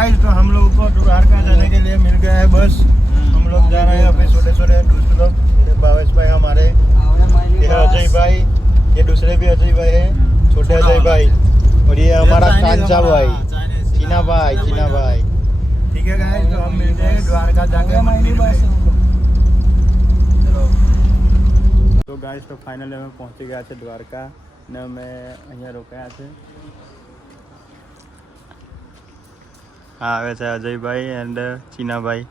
गाइस तो हम लोग को द्वारका जाने के लिए मिल गया है बस। हम लोग जा रहे हैं अपने छोटे छोटे दोस्त लोग। ये भावेश भाई हमारे, ये अजय भाई, ये दूसरे भी अजय भाई है, छोटे अजय भाई, और ये हमारा कांचा भाई, चीना भाई। ठीक है गाइस, तो हम मिलते हैं द्वारका जाके मंदिर में। તો ગાઈસ તો ફાઇનલી અમે પહોંચી ગયા છે દ્વારકા ને અમે અહીંયા રોકાયા છે. હા આવે છે અજયભાઈ એન્ડ ચીનાભાઈ.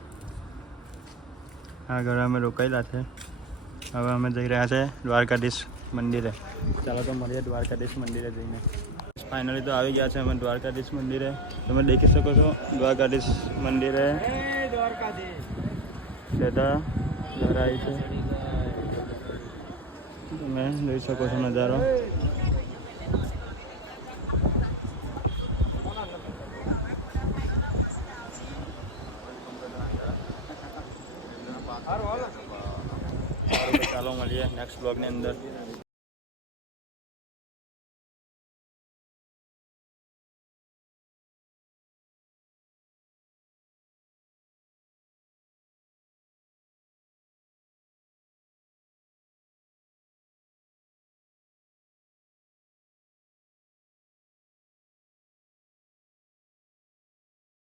આ ઘરે અમે રોકાયેલા છે. હવે અમે જઈ રહ્યા છે દ્વારકાધીશ મંદિરે. ચાલો તો મળીએ દ્વારકાધીશ મંદિરે જઈને. ફાઇનલી તો આવી ગયા છે અમે દ્વારકાધીશ મંદિરે. તમે દેખી શકો છો દ્વારકાધીશ મંદિરે બધા ધરાય છે. તમે જોઈ શકો છો નજારો. ચાલો મળીએ નેક્સ્ટ બ્લોગની અંદર.